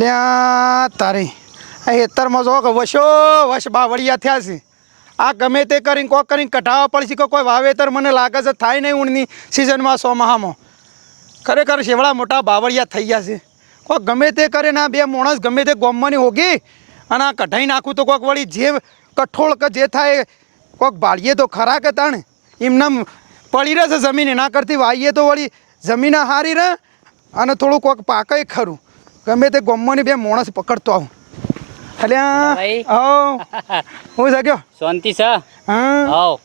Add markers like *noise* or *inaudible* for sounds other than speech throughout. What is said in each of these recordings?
અલ્યા, તારી. આ હેતરમાં જો વશો વશ બાવળિયા થયા છે. આ ગમે તે કરીને, કોક કરીને કઢાવવા પડશે કે કોઈ વાવેતર મને લાગે છે, થાય નહીં ઊંડની સિઝનમાં સોમાહામાં ખરેખર શેવડા મોટા બાવળિયા થઈ ગયા છે. કોક ગમે તે કરે ને આ બે માણસ ગમે તે ગોમમાંની હોગી અને આ કઢાઈ નાખું તો કોક વળી જે કઠોળ કે જે થાય કોક બાળીએ તો ખરા કે તાણે? એમને પડી રહેશે જમીન, એના કરતી વાઈએ તો વળી જમીન હારી રહે અને થોડું કોક પાકે ખરું. ગમે તે ગોમમાંની બે માણસ પકડતો આવું. અલ્યા. હું જાગ્યો શાંતિ છે? હા.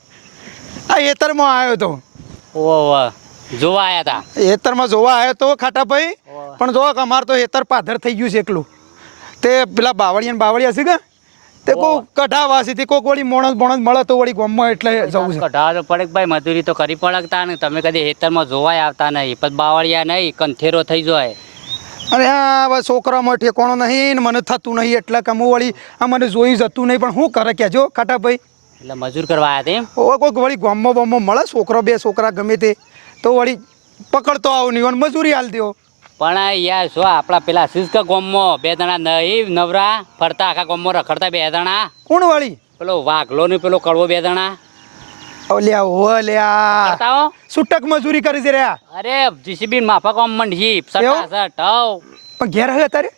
આ હેતરમાં આવ્યો તો ઓહો જોવા આવ્યા હતા હેતરમાં જોવા આવ્યો તો ખાટાભાઈ. પણ જો કે અમારે તો હેતર પાધર થઈ ગયું છે એકલું. તે પેલા બાવળિયા બાવળિયા છે કે? તે. કોઈ કઢાવા છે તે વળી મોણસ મોણસ મળે તો વળી ગોમમાં એટલે જવું છે. તો પડે ભાઈ મજૂરી તો કરી પડકતા ને. તમે કદી હેતરમાં જોવાય આવતા નહીં. પણ બાવળિયા નહીં કંથેરો થઈ જાય. અને આ હવે છોકરામાં ઠેકોણો નહીં મને થતું નહીં એટલે કે હું વળી આ મને જોઈ જતું નહીં પણ શું કરે કહેજો કાટાભાઈ એટલે મજૂર કરવા આવ્યા તેમ? ઓ કોઈક વળી ગામમાં બામમાં મળે છોકરો બે છોકરા ગમે તે તો વળી પકડતો આવું નહીં મજૂરી હાલ દો પણ યાર શું આપણા પેલા સિસ્ક ગામમાં બે જણા નહીં નવરા ફરતા આખા ગામમાં રખડતા બે જણા. કોણ વળી? પેલો વાઘલો ને પેલો કડવો બે જણા. ઓલ્યા ઓલ્યા. બતાવો. છૂટક મજૂરી કરી છે રહ્યા અરે જીસીબી માફક આમ મંડી. સટા સટ પણ ઘેર હવે તારે?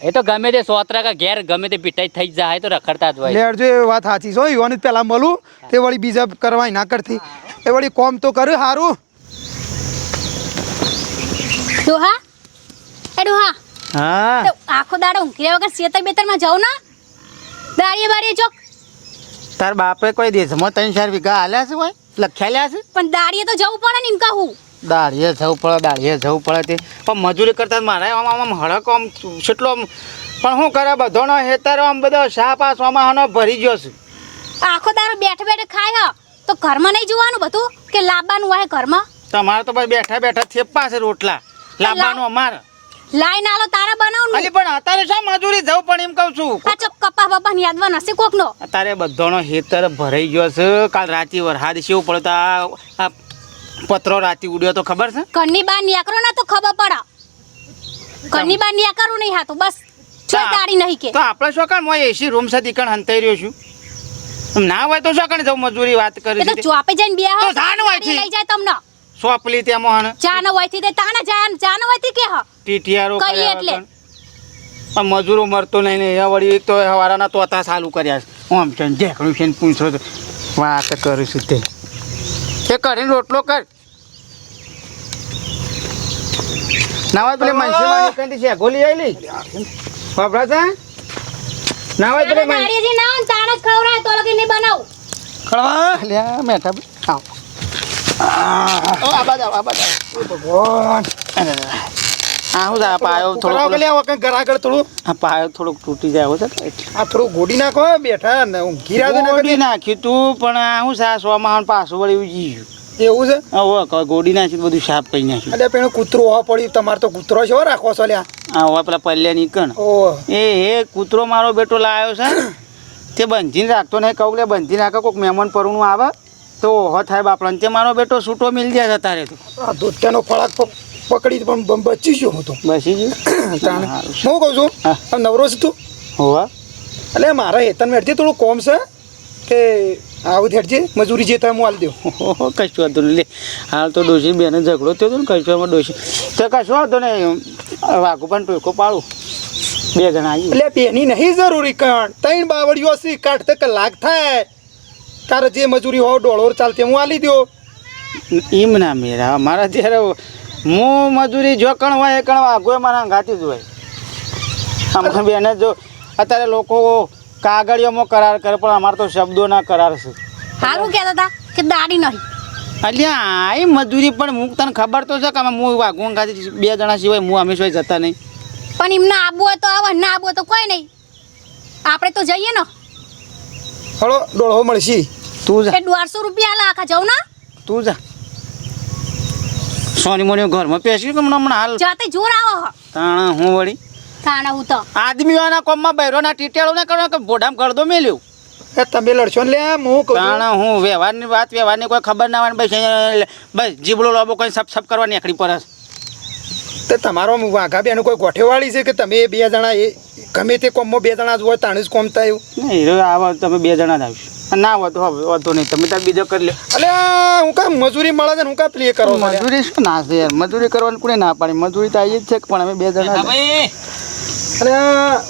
એ તો ગમે તે સોતરા કા ઘેર ગમે તે પીટાઈ થઈ જાય તો રખડતા જ હોય. લેડજો એ વાત સાચી છો યુવાન જ પહેલાં મળું. તે વળી બીજા કરવાય ના કરતી. એ વળી કોમ તો કર્યું હારું. ડોહા? એ ડોહા. હા. તો આખો દાડો ઊંઘી વગર સેતર બેતરમાં જાઉં ના? દાડીએ બાડીએ ચોક. તાર બાપે કોઈ દેશમાં ત્રણ ચાર વીઘા હાલ્યા છે હોય લખ્યાલ્યા છે? પણ દાડીએ તો જવું પડે ને એમ કહું. દાળીએ જવું પડે દાળીએ જવું પડે તે. પણ મજૂરી કરતા મારે આમ આમ હળક આમ છેટલો પણ શું કરે બધોનો હેતારો આમ બધો શા પાસ આમાં ભરી ગયો છે. આખો દાડો બેઠે બેઠે ખાય તો ઘરમાં નહીં જોવાનું બધું? કે લાવવાનું હોય ઘરમાં? તમારે તો ભાઈ બેઠા બેઠા થેપા છે રોટલા. લાવવાનું અમારે. લાઈન આલો તારા બનાવું અલી પણ અત્યારે શા મજૂરી જવું પણ એમ કહું છું. આ ચોક કપા બપા ની યાદવા નસે કોક નો અત્યારે બધાનો હેતર ભરાઈ ગયો છે. કાલ રાતી વરસાદ શેવ પડતા આ પતરો રાતે ઉડ્યો તો ખબર છે? ઘરની બહાર નીકળો ના તો ખબર પડે. ઘરની બહાર નીકળવું નહીં હાતો બસ. તા- દાડી નહીં કે. તો આપણે શું કામ હોય? એસી રૂમ સાથે કણ હંતાઈ રહ્યો છું. ના હોય તો શું કણ જવું? મજૂરી વાત કરી તો ચોપે જઈને બે તો ધાન હોય છે. લઈ જાય તમને. સોપલી તે મોહન. ચા નો હોયથી તે તાના જાય ચા નો હોયથી કે હ? ટીટીઆરો કઈ એટલે? પણ મજૂરો મરતો નહીં ને એ વળી તો હવારાના તોતા ચાલુ કર્યા છે. આમ છે ઢેકણું છે ને પૂછો વાત કરું છું તે. એ કરીને રોટલો કર. ના પેલી મનસી માની કંઈ છે? ગોલી આઈલી ખબર છે? ના પેલી મનસી દાડીએ ના તાણ જ ખવરા તો લગી નહીં બનાવ. ખળવા લ્યા મેઠા આ આવો, આ આવો. ભગવાન. આ આ પાયો થોડો પેલી આ વખત ઘર આગળ થોડું? આ પાયો થોડોક તૂટી જાય છે આ થોડું ગોડી નાખો બેઠા ને ઊંઘી ગોડી નાખ્યું તું પણ આ છે આ સો માં પાછું વળી ઉજી એવું છે? હવે ગોડી નાખી બધું સાફ કરી નાખ્યું. એટલે પેલું કૂતરો હો પડ્યું તમારે તો કૂતરો છે હો રાખો છો લ્યા. આ હવે પેલા પલ્લે નીકળ. એ એ કૂતરો મારો બેટો લાવ્યો છે તે બંધીને રાખતો નહીં કહું લે બંધી નાખો કોઈક મહેમાન પરનું આવે. તો ઓહો થાય બાપડા તે મારો બેટો છૂટો મિલ જાય તારે તો. આ ધોત્યાનો ફળાક પકડી પણ બચી ગયો હું તો. બચી ગયું. *clears throat* હું કહું છું હા. નવરો છું તું? હોવા. એટલે મારા હેતન મેળજે થોડું કોમ છે કે આવું હેડજે મજૂરી જે તમે હું હાલ દો કશું વાંધો નહીં. લે હાલ તો ડોસી બેને ઝઘડો થયો હતો ને કશું ડોસી તો કશું વાંધો નહીં વાઘુ પણ ટોયકો પાડું. બે ગણા એટલે પેની નહીં જરૂરી કણ. ત્રણ બાવળીઓ છે કાઢતે કલાક થાય. તારે જે મજૂરી હોય ડોળોર ચાલતી હું આલી દો એમ ના મેરા. મારા ત્યારે હું મજૂરી જો કણ હોય એ કણ વાઘો મારા ગાતી જ હોય. અમારે બેને જો અત્યારે લોકો કાગળિયોમાં કરાર કરે પણ અમારે તો શબ્દોના કરાર છે. સારું કહેતા હતા કે દાડી નહીં. અલ્યા આ મજૂરી પણ હું તને ખબર તો છે કે અમે હું વાઘું ખાતી બે જણા સિવાય હું અમે સિવાય જતા નહીં. પણ એમને આબુ હોય તો આવે ના આબુ હોય તો કોઈ નહીં. આપણે તો જઈએ ને. હળો ડોળો મળશે. તું જા. એ દોઢસો રૂપિયા લાખા જવું ના? તું જા. સોની મોની ઘરમાં પેસી કે હમણાં હમણાં હાલ જાતે જોર આવો તાણા હું વળી? તાણા હું તો. આદમીઓના કોમમાં બૈરોના ટીટેળો ના કરો કે બોડામ કરદો મેલ્યો? એ તમે લડશો ને લે હું કહું તાણા હું વ્યવહારની વાત વ્યવહારની કોઈ ખબર ના હોય બસ જીબળો બસ જીબડો લોબો કોઈ સપ સપ કરવા નીકળી પડે. તો તમારો વાઘા બેનો કોઈ ગોઠેવાળી છે કે તમે બે જણા એ ગમે તે કોમમાં બે જણા જ હોય તાણે જ કોમ થાય એવું? નહીં આવા તમે બે જણા જ આવશો. ના વધુ વધુ વાંધો નહીં. તમે તાર બીજો કરી લો અલે હું કાંઈ મજૂરી મળે છે ને? હું કા પ્લે કરો મજૂરી શું ના છે યાર? મજૂરી કરવાની કોને ના પાડી. મજૂરી તો આવી જ છે પણ અમે બે જણા અરે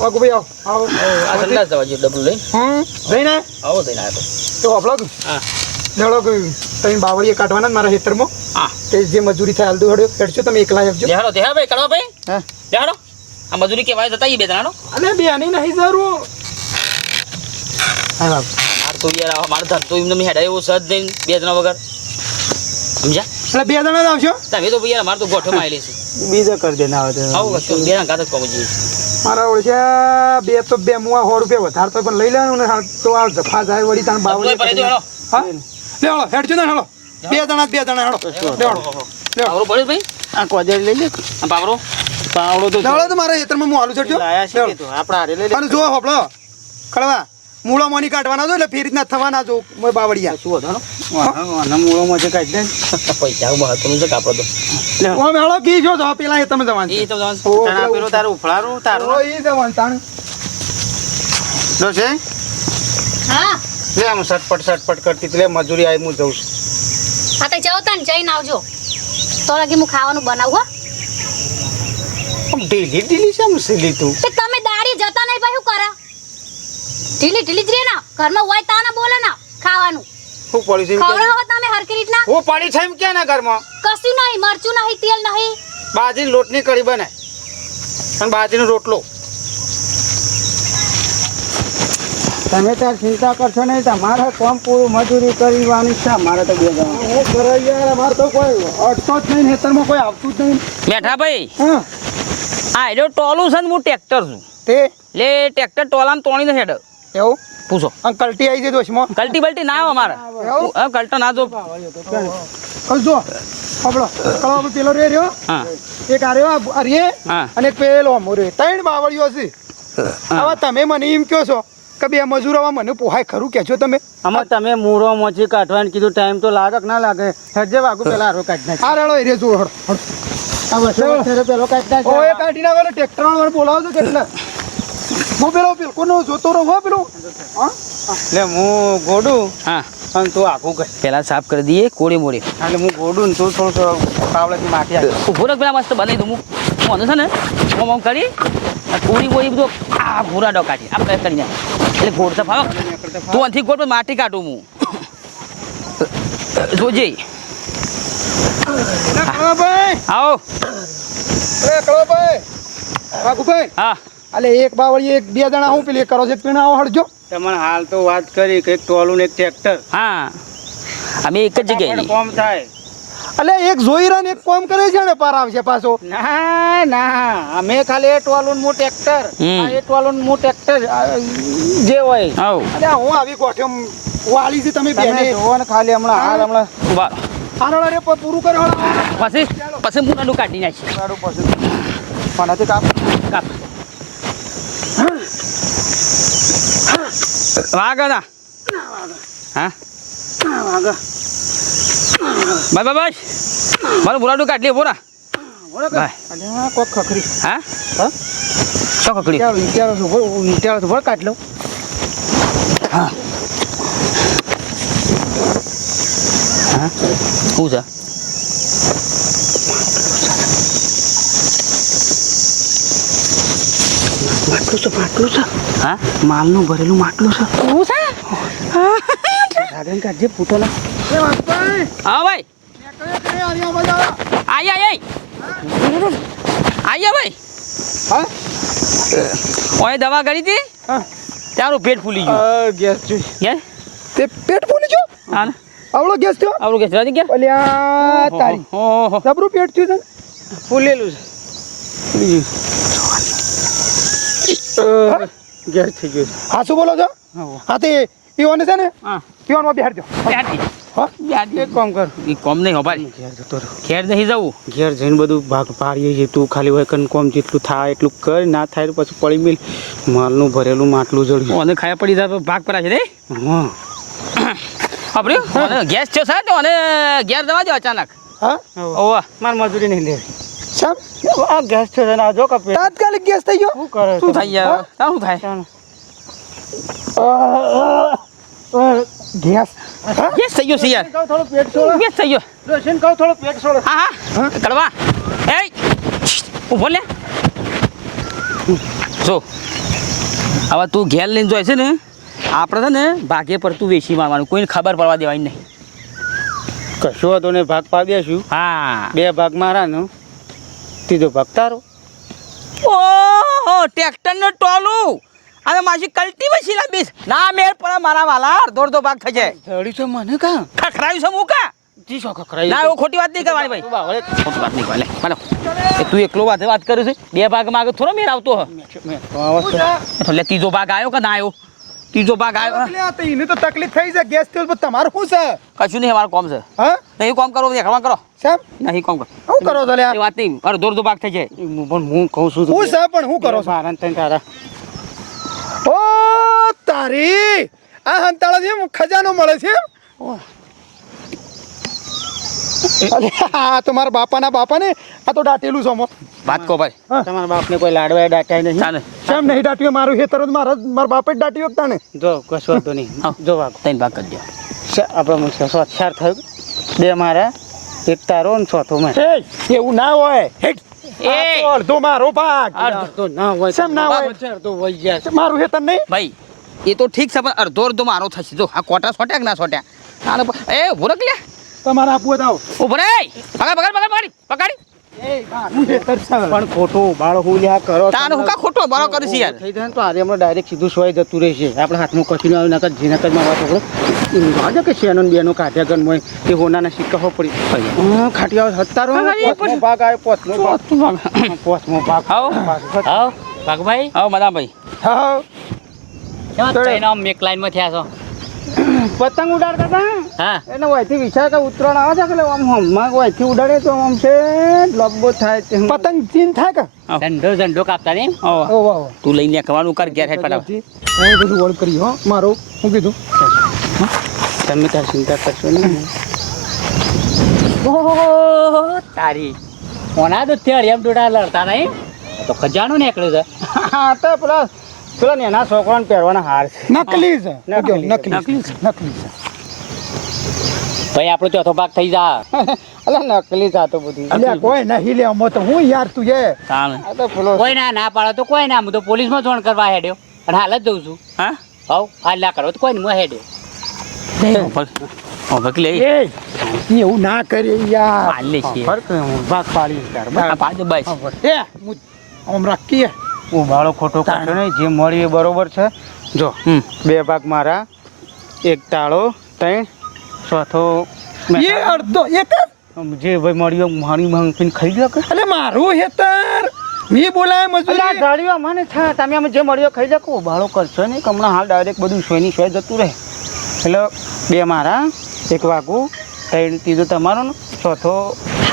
વાઘુભાઈ આવો. આવો. આ સંદાસ જવા જેવું ડબલું લઈ. હમ? જઈને આવો થઈને આવ્યો તો કે? હા. લેવડો તમે બાવળીએ કાઢવાના મારા ખેતરમાં? હા. તે જે મજૂરી થાય હાલતું હડ્યો. હેડશો તમે એકલા આવજો દેહાડો દેહા ભાઈ કડવા ભાઈ. હા? દેહાડો આ મજૂરી કેવાય જતા બે જણાનો. અને બે આની નહીં જરૂર. હા બાબુ તો યાર આવા માર ધર તો એમને મેં હેડા એવું સજ દઈને બે જણા વગર. સમજ્યા? એટલે બે જણા આવશો? તમે તો યાર મારે તો ગોઠો માયેલી છે. બીજો કરી દે ના હોય આવું કશું બે જણા ગાત જ કોમ મારા ઓળખ્યા બે તો બે મુવા સો રૂપિયા વધારે તો પણ લઈ લેવાનું ને તો આ જફા જાય વળી તાણ બાવ હેડો. હા? લેવડો હેડજો ને હેડો બે જણા બે જણા હેડો લેવડો પાવરો પડ્યો ભાઈ? આ કોજેરી લઈ લે. આ પાવરો પાવડો તો લેવડો તો મારા ખેતરમાં હું આલુ ચડજો લાયા છે તો આપણે હારે લઈ લે. અને જો હોપળો કળવા મૂળો મોની કાઢવાના જો એટલે ફેર રીતના થવાના જો મોય બાવળિયા. શું હતો મૂળો મૂળોમાં છે કાઢ દે પૈસા મહત્વનું છે કે આપણો તો? ઓ મેળો કી જો જો પેલા એ તમે જવાન એ તો જવાન તારા પેલો તારું ઉફળારું ઓ ઈ જવાન તાણ. લો છે? હા. લે આમ સટપટ સટપટ કરતી. લે મજૂરી આવી હું જઉં છું. હા તો જાઓ તને જઈને આવજો. તો લાગી હું ખાવાનું બનાવું હો. ડેલી ઢીલી ઢીલી છે આમ સીલી તું. તમે દાડી જતા નહીં ભાઈ કરા ઢીલી ઢીલી જ રેના ઘરમાં હોય તાને બોલે ના ખાવાનું. હું પડી છે ખવડાવો તમે હરકી રીતના? હું પડી છે એમ કે ના ઘરમાં? કશું નહીં મરચું નહીં તેલ નહીં. બાજરી લોટની કઢી બને. અને બાજરીનો રોટલો. તમે તાર ચિંતા કરશો નહીં તમારે કોમ પૂરું મજૂરી કરવાની છે. મારે તો બે જણા. હું કરે યાર અમાર તો કોઈ અટતો જ નહીં ખેતરમાં કોઈ આવતું જ નહીં. બેઠા ભાઈ હા. આ એનો ટોલું છે ને હું ટ્રેક્ટર છું. તે? લે ટ્રેક્ટર ટોલામાં તોડીને હેડ. એવું? પૂછો. અને કલટી આવી જઈ દોશમાં કલ્ટી બલ્ટી ના આવે અમારે એવું? કલ્ટો ના જો. કલજો જો હપડો કળવા પેલો રે રહ્યો. હા. એક આ રહ્યો આ રે અને એક પેલો અમો રે ત્રણ બાવળીઓ છે. હવે તમે મને એમ કહો છો કે બે મજૂર હવે મને પોહાય ખરું કે તમે. આમાં તમે મૂરો મોચી કાઢવાનું કીધું ટાઈમ તો લાગે કે ના લાગે. હજે વાગુ પેલા હારો કાઢ નાખ આ રેડો એ રે જો હડો હડો. આ વસે પેલો કાઢી નાખ ઓય કાઢી ના વાળો ટ્રેક્ટર વાળો બોલાવો છો કેટલા? હું પેલો પેલો કોનો જોતો રહો પેલો? હા? એટલે હું ગોડું. હા. અને તું આખું કર. પેલા સાફ કરી દઈએ કોળી મોળી. એટલે હું ગોડું ને તું થોડું થોડું પાવડેથી માટી આપ. ઊભો રાખ પેલા મસ્ત બનાવી દઉં. હું હું છે ને? હું કરી કોળી મોળી બધું આ ભૂરા ડો કાઢી. આપણે કરીને એટલે ગોળ તો ફાવો તું અહીંથી પર માટી કાઢું હું. જોજે. આવો. હા. અલે એક બાવળી એક બે જણા હું પેલી કરો છે? પીણા હળજો. તમને હાલ તો વાત કરી કે એક ટોલું ને એક ટ્રેક્ટર હા. અમે એક જ જગ્યાએ. કોમ થાય. અલે એક જોઈ રહ્યા ને એક કોમ કરે છે ને પાર આવશે પાછો. ના ના. અમે ખાલી એ ટોલું નું ટ્રેક્ટર એ ટોલું ને હું ટ્રેક્ટર જે હોય. અલે હું આવી ગોઠ્યો વાળી છે તમે બેને. જોવો ને ખાલી હમણાં હાલ હમણાં. રે પૂરું કરો પછી પછી હું કાઢી નાખી પછી. પણ કાપ કાપ. વાગ હા વાગા ભાઈ બાય બાય મારું બુરાડું કાઢ લે બોરા કોક ખખરી હા? હા કકડી વિચારો વિચારો છું ભો વિચારો છું કાઢ લઉં હા શું છે? માટલું છે માટલું છે. હા? માલનું ભરેલું માટલું છે. શું છે? સાધન કાઢજે એ વાઘભાઈ હા ભાઈ. બજાવા? આઈ આઈ ભાઈ. હા? ઓય દવા કરી હતી? હા. તારું પેટ ફૂલી ગયું. ગેસ જોઈ. તે પેટ ફૂલી ગયો? હા ને. આવડો ગેસ થયો? આવડો ગેસ રાજી ગયા અલ્યા તારી. જબરું પેટ થયું છે ફૂલેલું છે. ગેસ થઈ ગયું હા શું બોલો છો? હા તે પીવાનું છે ને? હા. પીવામાં કોમ કર. એ કોમ નહીં હોપારી ઘેર જતો નહીં જવું. ઘેર જઈને બધું ભાગ પાડીએ છીએ. તું ખાલી હોય કન કોમ જેટલું થાય એટલું કર ના થાય તો પછી પડી મિલ. માલનું ભરેલું માટલું જડ્યું. અને ખાયા પડી જાય તો ભાગ પડા છે રે. હા. *coughs* આપણે ગેસ થયો અને ઘેર જવા દો અચાનક. હા? ઓવા. માર મજૂરી નહીં લેવી. આ ગેસ છે ને? આ જો કપે તાત્કાલિક ગેસ થઈ ગયો? શું કરે શું છે? થાય યાર તારું શું થાય ગેસ. ગેસ થઈ ગયો છે યાર થોડો પેટ છોડો. ગેસ થઈ ગયો. રોશન કહું થોડો પેટ છોડો. હા હા. કડવા. એ ઊભો લે. જો. હવે તું ઘેર લઈને જોઈ છે ને આપણે છે ને ભાગે પર તું વેચી મારવાનું. કોઈને ખબર પડવા દેવાની નહીં. કશો હતો ને ભાગ પાડી દેશું. હા. બે ભાગ મારાનો ત્રીજો ભક્તારો. ઓહો ટ્રેક્ટર ટ્રેક્ટરનો ટોલું. અને માસી કલ્ટી મશીન લાવીશ ના મેળ પણ મારા વાલા. અડધો અડધો ભાગ થશે. જાય ધડી તો મને કા? ખખરાયું છે મુકા જી શો ખખરાયું ના એવું ખોટી વાત નહીં કરવાની ભાઈ. બાવળે ખોટી વાત નહીં કરવાની લે, માનો. એ તું એકલો વાત વાત કરે છે? બે ભાગમાં આગળ થોડો મેળ આવતો હ. એટલે ત્રીજો ભાગ આવ્યો કે ના આવ્યો? ત્રીજો ભાગ આવ્યો એને તો તકલીફ થઈ છે ગેસ થયો તો તમારું શું છે? કશું નહીં અમારું કોમ છે. હા? નહીં કોમ કરો દેખાડવા કરો. સાહેબ નહીં કોમ કરો. શું કરો છો લ્યા એ વાત નહીં અડધો અડધો ભાગ થઈ જાય. પણ હું કહું છું હું છે પણ હું કરો છો? મારા ને તને તારા. ઓ તારી! આ હંતાળા છે ખજાનો મળે છે? અરે આ તો મારા બાપાના બાપાને આ તો દાટેલું છે. વાત કો ભાઈ. તમારા બાપને કોઈ લાડવા દાટાય નહીં. ચાલે. કેમ નહીં દાટ્યો મારું ખેતર જ મારા મારા બાપે જ દાટ્યું તાણે. જો કશો તો નહીં. જો વાગ. ત્રણ ભાગ કરી દો આપણે સ્વચ્છાર થયું. બે મારા એક તારો ને ચોથો મેં એ એવું ના હોય. હેટ. એ! આ તો અડધો મારો ભાગ. અડધો. ના હોય. શેમ ના હોય? અડધો વહી જાય મારું ખેતર નહીં? ભાઈ એ તો ઠીક છે પણ અડધો અડધો મારો થશે. જો આ કોટા છોટ્યા કે ના છોટ્યા? એ ભૂરક લે તમારે આપવું હોય ઉભરાય પકડ પકડ પકડ પકડી પકડી. પણ ખોટું બાળો હું લ્યા કરો તાનો હું કા ખોટો બરો છે યાર. થઈ જાય ને તો આજે હમણાં ડાયરેક્ટ સીધું સોય જતું રહેશે. આપણે હાથમાં કશું આવી નકર જે નકર મારા છોકરો. વાગે કે શેનો બેનો કાઢ્યા ગન મોય તે હોનાના સિક્કા હો પડી. હા ખાટિયા હત્તારો. હા, એ ભાગ આવે પોતનો ભાગ. પોતનો ભાગ. આવો. હાવ ભાગભાઈ. આવો મદાભાઈ હા કેમ તો- મેક લાઈનમાં થયા છો? પતંગ ઉડાડતા હતા? હા. એને વયથી વિચાર કે ઉત્તરાયણ આવે છે એટલે આમ હમણાં વયથી ઉડાડે તો આમ છે લબ્બો થાય છે. પતંગ ચીન થાય કે? ઝંડો ઝંડો કાપતા ને ઓ વાહ. તું લઈને ખવાનું કર ઘેર હેડ પડાવ અહીં બધું વળ કરી હો. મારું હું કીધું? તમે તાર ચિંતા કરશો નહીં. ઓહો તારી. ઓના તો તે એમ ડોડા લડતા નહીં. તો ખજાનું નીકળ્યું છે. હા તો પેલા પેલા નેના છોકરાને પહેરવાના હાર છે. નકલી છે. નકલી, નકલી નકલી છે. ભાઈ આપણો ચોથો ભાગ થઈ જા. *laughs* અલા નકલી જાતો બધી. અલ્યા કોઈ નહીં લે અમો તો હું યાર તું એ આ તો પેલો કોઈ ના ના પાડો તો કોઈ ના. હું તો પોલીસમાં જોણ કરવા હેડ્યો. અને હાલ જ જઉં છું. હા? હવ હાલ ના કરો. તો કોઈ નહીં હું હેડ્યો. એવું ના કરે યાર. ફરક ભાગ પાડે બસ એ હું આમ રાખીએ બાળો ખોટો કાઢ્યો નહીં જે મળ્યું એ બરોબર છે. જો હમ. બે ભાગ મારા એક તાળો ત્રણ ચોથો એ અડધો હેતર જે ભાઈ મળ્યું મારી માંગીને ખાઈ ગયો કે? અલે મારું હેતર મી બોલાય અલા આ ગાડીઓ મને થા તમે અમે જે મળ્યો ખાઈ જાકો ઉભાળો કરશો નહીં હમણાં હાલ ડાયરેક્ટ બધું સોયની સોય જતું રહે. એટલે બે મારા એક વાગું ત્રણ ત્રીજો તમારો ને ચોથો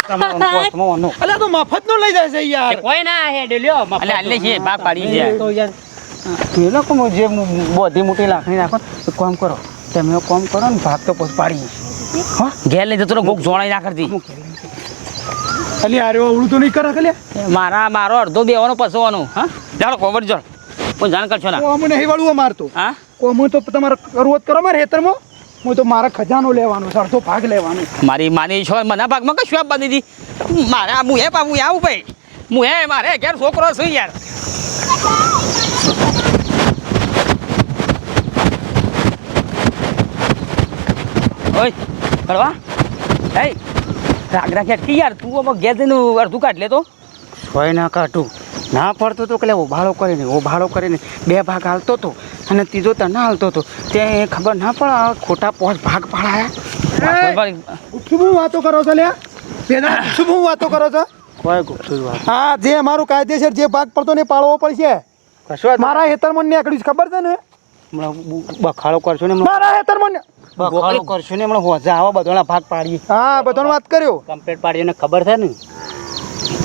તમારો ને પાંચમો ઓનો અલે આ તો મફતનું લઈ જાય યાર. કોઈ ના હેડ્યો લ્યો મફત અલે છે બાપ પાડી છે તો યાર એ લોકો જે બધી મોટી લાકડી નાખો તો કામ કરો તમે કામ કરો ને ભાગ તો પછી પાડી હા? ઘેર લઈ જતો કોક જોણાઈ ના કરતી. અલે અરે અવળું તો નહીં કરે કલે મારા મારો અડધો દેવાનો પસવાનો. હા? ચાલો કોબર જો પણ જાણ કરશો ના? કોમ નહીં વાળું મારતો હા? કોમ તો તમારે કરવો જ કરો મારે હેતરમાં હું તો મારા ખજાનો લેવાનો છે, અડધો ભાગ લેવાનો મારી માની છો, મને ભાગમાં કશું આપ બાંધી દીધી મારે હું હે પા હું આવું ભાઈ. હું હે મારે ઘેર છોકરો છું યાર. ઓય કરવા એ, રાગ રાખ યાર, તું આમાં જઈને અડધું કાઢ લે તો. સોય ના કાઢું. ના પડતો તો કે ઉભાળો કરીને ઉભાળો કરીને બે ભાગ હાલતો હતો અને ત્રીજો તો ના હાલતો હતો ત્યાં એ ખબર ના પડે ખોટા પોચ ભાગ પડાયા. શું વાતો કરો છો લ્યા? પેલા *coughs* શું વાતો કરો છો? કોઈ ગુપ્તું વાત. હા જે અમારું કાયદેસર જે ભાગ પડતો ને પાળવો પડશે. મારા હેતરમાં નીકળ્યું છે ખબર છે ને? બખાડો કરશો ને મારા હેતરમાં બખાડો કરશો ને હમણાં હોજા આવા બધોના ભાગ પાડીએ. હા બધોનો વાત કર્યો. કમ્પ્લેટ પાડીને ખબર છે ને?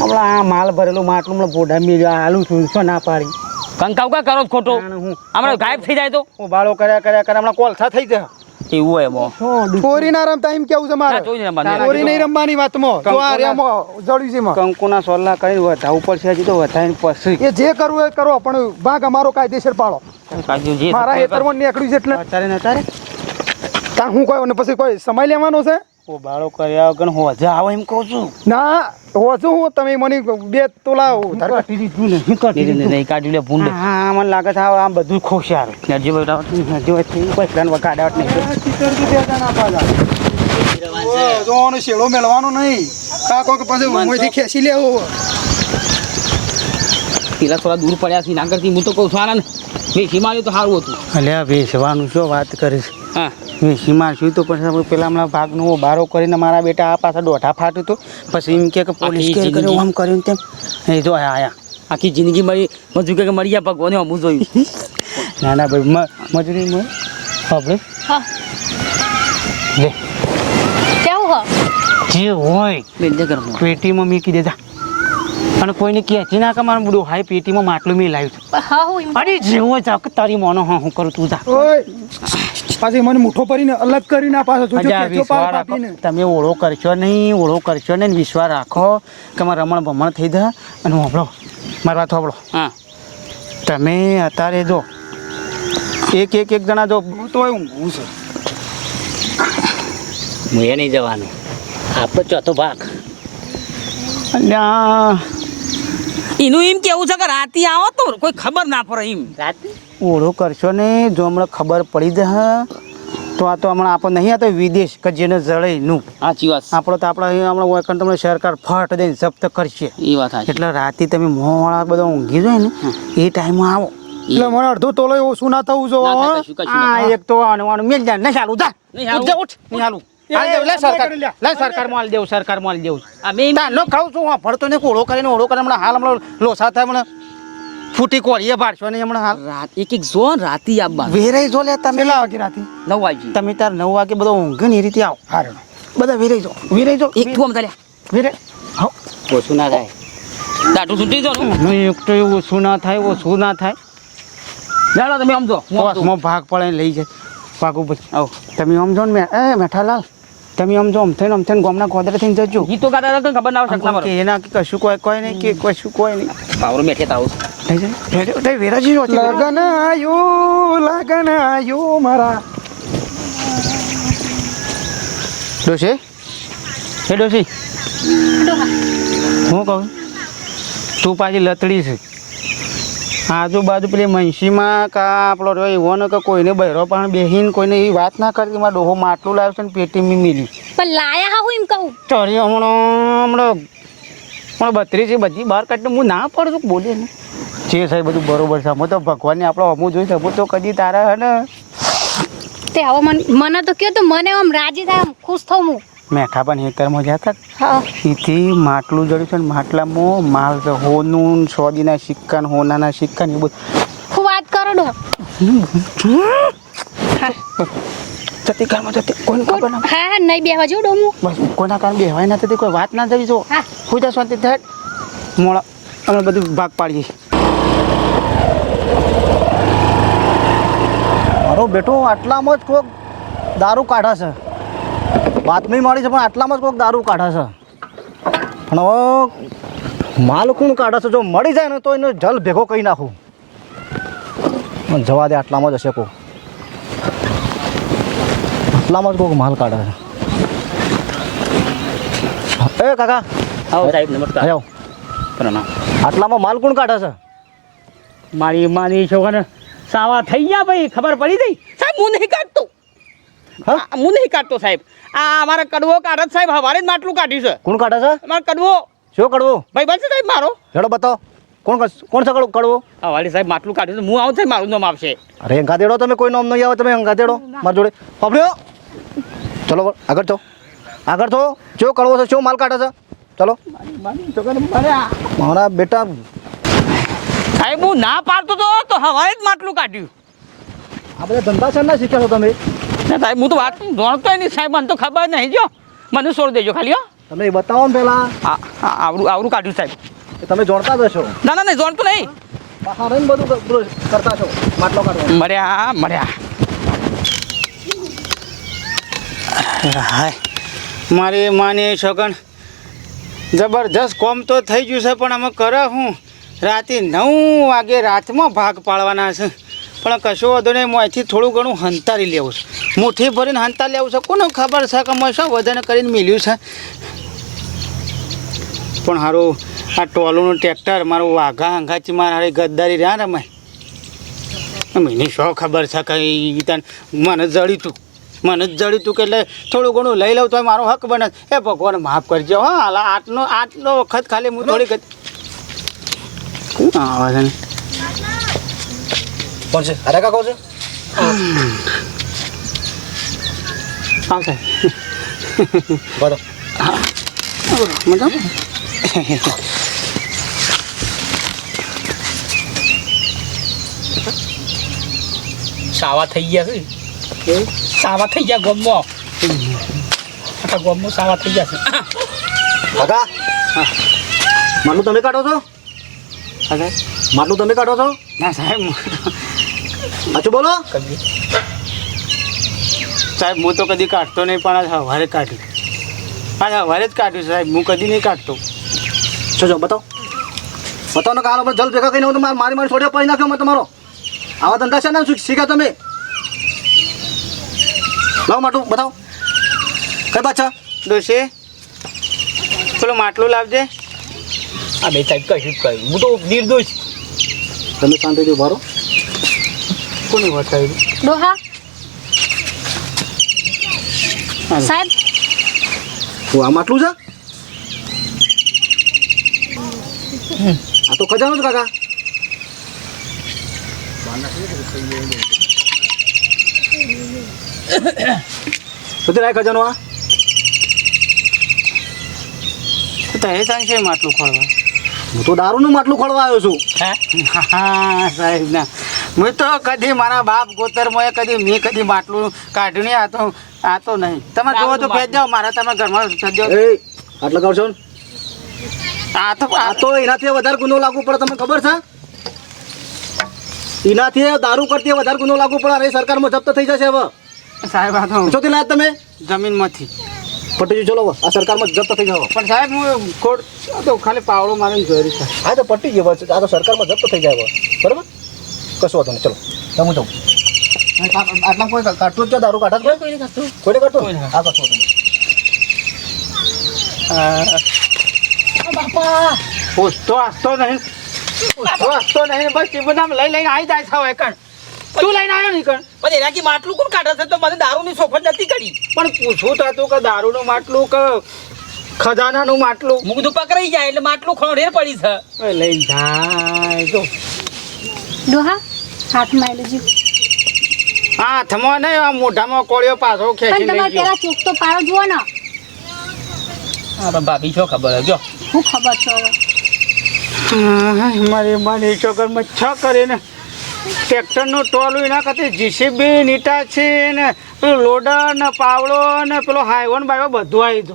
હમણાં આ માલ ભરેલું માટલું હમણાં પોઢા મેં હાલું છું શું ના પાડી? કંકાવ કા કરો ખોટો? હમણાં ગાયબ થઈ જાય તો? ઓભાળો કર્યા કર્યા કર્યા હમણાં કોલસા થઈ જાય. એવું હોય એમાં ચોરી ના રમતા એમ કેવું છે મારે? ચોરી નહીં રમવાની. ચોરી નહીં રમવાની વાતમાં. જો આ રેમો જડ્યું છે કંકુના સોલ્લા કરીને વધાવવું પડશે હજી તો વધાવીને પછી. એ જે કરવું એ કરો પણ ભાગ અમારો કાયદેસર પાડો. મારા થતું હેતરમાં નીકળ્યું છે એટલે. અત્યારે ને અત્યારે? તાર હું કહ્યું ને પછી કોઈ સમય લેવાનો છે? ઓ બાળો કર્યા વગર હજા આવો એમ કહું છું. ના હોજુ હું તમે મને બે તોલા કાઢી દીધું ને શું કાઢી દીધું. નહીં, લે ભૂંડ. હા મને લાગે છે આમ બધું ખોશ્યાર. નરજી ભાઈ કોઈ પ્લાન નહીં. જોવાનો શેડો મેળવાનો નહીં. કાકો કે ખેંચી લેવો. પેલા થોડા દૂર પડ્યા છે ના કરતી હું તો કહું છું આનંદ વેચી માર્યું તો સારું હતું. અલ્યા વેચવાનું શું વાત કરીશ? હા. વેચી શું તો પછી પેલા હમણાં ભાગનો બારો કરીને મારા બેટા આ પાછા દોઢા ફાટ્યું હતું. પછી એમ કે કે પોલીસ કેર કર્યો આમ કર્યું ને તેમ. એ જો આયા આયા. આખી જિંદગી મળી મજૂર કે મરી ગયા ભગવાને અમું જોયું. *laughs* ના ના ભાઈ મજૂરી મળે આપણે હા. લે. કેવું હ? જે હોય બેન જે ઘરમાં પેટીમાં મૂકી દેતા અને કોઈને કહેતી ના કે મારું બધું હાઈ પેટીમાં માટલું મેં લાવ્યું છે. પણ હા હું એમ અરે જેવો ચાક તારી મોનો હા હું કરું તું જા. ઓય. પાછી મને મુઠ્ઠો ભરીને અલગ કરીને પાછો જોજો પાર વિશ્વાસ તમે ઓળો કરશો નહીં ઓળો કરશો નહીં વિશ્વાસ રાખો કે મારા રમણ ભમણ થઈ જાય. અને હોંભળો મારી વાત હોંભળો હા. તમે અત્યારે જો એક એક એક જણા જો હું તો ઊંઘું છું. હું એ નહીં જવાનું. આપણો ચોથો ભાગ. અને એનું એમ કેવું છે કે રાતે આવો તો કોઈ ખબર ના પડે એમ. રાતે? ઓળો કરશો ને જો હમણાં ખબર પડી જશે તો આ તો હમણાં આપણે નહીં આ વિદેશ કે જેને જળે નું સાચી વાત આપણો તો આપણે હમણાં વળકણ તમને સરકાર ફટ દઈને જપ્ત કરશે એ વાત એટલે રાતે તમે મોવાળા બધા ઊંઘી જાય ને એ ટાઈમમાં આવો એટલે મને અડધો તોલો ઓછું ના થવું જો આ એક તો આનું મેલ જાય નહીં ચાલુ જા નહીં હાલું. ઉઠ ઉઠ નહીં હાલું હાલ સરકારમાં દેવું સરકારમાં હાલ દેવું આ તાનો ખાઉં છું હા ભરતો ને ઓળો કરીને ઓળો કરીને હમણાં હાલ હમણાં લોસા થાય હમણાં ફૂટી કોળીએ ભાડશો ને હમણાં હાલ. રાત એક એક જો રાતી આ આવવાનું વેરાઈ જો લે તમે. કેટલા વાગે રાતે? નવ વાગે. તમે તાર નવ વાગે બધો ઊંઘે ને એ રીતે આવો. હારું. બધા વેરાઈ જો. વેરાઈ જો. એક તું આમ ચાલ્યા વેરાઈ. હો. ઓછું ના થાય. દાટું છૂટી જો ને. નહીં એક તો ઓછું ના થાય ઓછું ના થાય. જાણો તમે આમ જો. હું આમ ભાગ પડે લઈ જાય. પાકું પછી. આવો. તમે આમ જો ને મે- એ મેઠાલાલ. તમે આમ જો આમ થઈને આમ થઈને ગામના ગોદરે થઈને જજો. ગીતો ગાતા હતા ખબર ના આવે શકના કે એના કે કશું કોઈ કોઈ નહીં કે કશું કોઈ નહીં. પાવર મેઠે તાવ. થઈ જાય? વેરાઈ- વેરાજી જો લગન આયો લગન આયો મારા. ડોશી? એ ડોશી. હું કહું? તું પાછી લતડી છે. આજુબાજુ પેલી મંશીમાં કા આપણો રહ્યો એવો ને કે કોઈને બહેરો પણ બેહીને કોઈને એવી વાત ના કરતી મારા ડોહો માટલું લાવ્યો છે ને પેટી મી મિલી. પણ લાયા હા એમ કહું. ચોરી હમણાં હમણાં પણ બત્રીસ બધી બહાર કાઢીને હું ના પડું બોલે ને. જે સાહેબ બધું બરોબર છે. હું તો ભગવાનને આપણો અમુક જોઈ શકું તો કદી તારા હે ને. તે હવે મને મને તો કયો તો મને આમ રાજી થાય આમ ખુશ થઉં હું. મેઠા પણ હેતરમાં જતા? એથી માટલું જડ્યું છે ને માટલામાં માલ હોનું સોદીના સિક્કા હોનાના સિક્કા ને એ બધું. હું વાત કરો ને? જતી કારમાં જતી કોઈને ખબર ના હા હા નહીં બેહવા જો ડોમુ. બસ કોના કારણ બેહવાય ના થતી કોઈ વાત ના થવી જો. હું. કોઈ શાંતિ થાય. મોડા અમે બધું ભાગ પાડીએ. મારો બેટો આટલામાં જ કોક દારૂ કાઢા છે. બાતમી મળી છે પણ આટલામાં જ કોઈક દારૂ કાઢે છે. પણ હવે માલ કોણ કાઢે છે જો મળી જાય ને તો એનો જલ ભેગો કરી નાખું. જવા દે આટલામાં જ હશે કો આટલામાં જ કોઈક માલ કાઢે છે. એ કાકા આવો સાહેબ નમસ્કાર. આવો પ્રણામ. આટલામાં માલ કોણ કાઢે છે. મારી માની છોકરાને સાવા થઈ ગયા ભાઈ ખબર પડી ગઈ? સાહેબ હું નહીં કાઢતો. હા? હું નહીં કાઢતો સાહેબ. આ અમારા કડવો કાઢત સાહેબ હવારે જ માટલું કાઢ્યું છે. કોણ કાઢે છે? અમારો કડવો. શું કડવો? ભાઈ બનશે સાહેબ મારો. હેડો બતાવો. કોણ કોણ છે કડવો કડવું? હવારે સાહેબ માટલું કાઢ્યું છે. હું આવું સાહેબ મારું નામ આવશે. અરે અંગાદેડો તમે કોઈ નામ નહીં આવે તમે અંગાદેડો મારી જોડે. પકડ્યો ચલો આગળ તો આગળ તો ચો કડવો છે શું માલ કાઢે છે. ચલો. મારા બેટા સાહેબ હું ના પાડતો તો તો હવારે જ માટલું કાઢ્યું. આ બધા ધંધા છે ના શીખ્યા છો તમે? સાહેબ હું તો વાત જાણતો નહીં સાહેબ મને તો ખબર નહીં જો. મને છોડી દેજો ખાલી હો. તમે બતાવો ને પેલા. આવડું આવડું કાઢ્યું સાહેબ. તમે જોડતા જ હશો. ના ના નહીં જોડતું નહીં. બહાર રહીને બધું કરતા છો માટલો કાઢવા. મળ્યા મળ્યા હાય મારી માની છોકણ જબરજસ્ત કોમ તો થઈ ગયું છે પણ અમે કરે હું? રાતે નવ વાગે રાતમાં ભાગ પાડવાના છે. પણ કશો વધુ નહીં, હું અહીંથી થોડું ઘણું હંતારી લેવું છું. મુઠ્ઠી ભરીને હંતા લેવું છે, કોને ખબર છે કે મેં શું વધારે કરીને મિલ્યું છે? પણ સારું આ ટોલુનું ટ્રેક્ટર, મારું વાઘા હંગાચી, મારા હારી ગદ્દારી રહ્યા ને મને શું ખબર છે કંઈ તને મને જડી તું. મને જ જડ્યું તું કે એટલે થોડું ઘણું લઈ લઉં તો મારો હક બને. એ ભગવાન માફ કરજો, હા, હાલ આટલો આટલો વખત ખાલી હું થોડી આવે છે ને? કોણ છે? અરે કાકો છે? આવશે બધો મતલબ સાવા થઈ ગયા છે? સાવા થઈ ગયા ગમો આખા ગોમમાં સાવા થઈ ગયા છે. કાકા? માટલું તમે કાઢો છો? અરે માટલું તમે કાઢો છો? ના સાહેબ. સાચું બોલો. સાહેબ હું તો કદી કાઢતો નહીં પણ આજ સવારે કાઢ્યું. આજ સવારે જ કાઢ્યું સાહેબ. હું કદી નહીં કાઢતો. જો જો બતાવો. બતાવો ને કાલો જલ ભેગા કરીને હું મારી મારી છોડ્યો પડી નાખ્યો મેં તમારો. આવા ધંધા છે ને શું શીખ્યા તમે? લાવો માટલું બતાવો. કઈ બાત છે? ડોશી પેલું માટલું લાવજે. આ બે સાહેબ કશું કહ્યું હું તો નિર્દોષ. તમે શાંતિથી ઊભા રહો વાત બતાવ્યું ડોહા? સાહેબ? હું આ માટલું છે? આ તો ખજાનો જ કાકા. બધી રાય ખજાનો આ? તો એ સાંજ છે માટલું ખોળવા. હું તો દારૂનું માટલું ખોળવા આવ્યો છું. હે? *laughs* હા સાહેબ ના. હું તો કદી મારા બાપ ગોતરમાં કદી મેં કદી માટલું કાઢ્યું નહીં. આ તો આ તો નહીં. તમે જોવો તો ભેજ જાઓ મારા તમે ઘરમાં ભેજ જાઓ આટલો કરશો આ તો આ તો એનાથી વધારે ગુનો લાગુ પડે તમને ખબર છે? એનાથી દારૂ કરતી વધારે ગુનો લાગુ પડે અરે એ સરકારમાં જપ્ત થઈ જશે હવે. સાહેબ આ તો ચોથી લાયા તમે. જમીનમાંથી. પટ્ટી ચલો. આ સરકારમાં જપ્ત થઈ જાવ. પણ સાહેબ હું કોર્ટ તો ખાલી પાવડો મારીને જોઈ છે. હા તો પટ્ટી ગયો. આ તો સરકારમાં જપ્ત થઈ જાય બરાબર? કશું વાંધો નહીં ચલો. તમે જાઉં. આટલા કોઈ કાઢતું જ દારૂ કાઢા કોઈ કોઈને કાઢતો? કોઈને કાઢતો. હા કશું વાંધો નહીં. પૂછતો હસતો નહીં. પૂછતો હસતો નહીં. બસ ચીબુનામ લઈ લઈને આવી જાય છે હવે કણ તું લઈને આવ્યો નહીં કણ પણ એનાથી માટલું કોણ કાઢે છે? તો મને દારૂની સોફત નથી કરી. પણ પૂછવું તો હતું કે દારૂનું માટલું કે ખજાનાનું માટલું? મુખ કીધું પકડાઈ જાય એટલે માટલું ખોડેર પડી છે. લઈ લઈને જાય તો ડોહા હાથમાં લેજો હાથમાં નહીં આ મોઢામાં કોળિયો પાછો ખેંચી લઈ ગયો. પેલા ચોક તો પાડો જુઓ ને. હા પણ ભાભી છો ખબર જો. હું ખબર છો હવે? હા, મારી માની ચોકરમાં છ કરીને ટ્રેક્ટરનું ટોલું એના કરતી જીસીબી નીટા છે ને પેલું લોડર ને પાવડો ને પેલો હાઈવો ને બાઈવો બધું આવી દો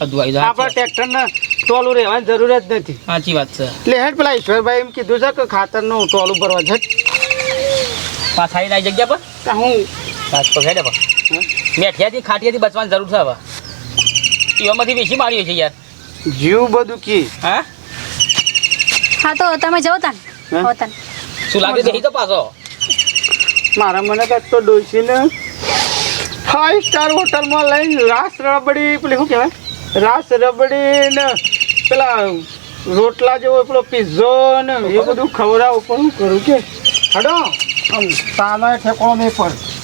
બધું આવી જાય આપણે ટ્રેક્ટરને ટોલું રહેવાની જરૂર જ નથી. સાચી વાત છે. એટલે હેડ પેલા ઈશ્વરભાઈ એમ કીધું છે કે ખાતરનું ટોલું ભરવા છે. પાછા આવી જગ્યા પર? તો હું? પાછ તો હેડે પર મેઠિયાથી ખાટિયાથી બચવાની જરૂર છે હવે. એમાંથી વેચી માર્યો છે યાર. જીવ બધું કી? હા? હા તો તમે જાઓ તાન. હે? તાન. શું લાગે બેસી તો પાછો? મારા મને કાંઈક તો ડોસીને ફાઈવ સ્ટાર હોટલમાં લઈને રાસ રબડી પેલી શું કહેવાય? રાસ રબડી ને પેલા રોટલા જેવો પેલો પીઝો ને એ બધું ખવડાવું પણ હું કરું કે? હડો. આમ સાનો ઠેકોણો નહીં પડ.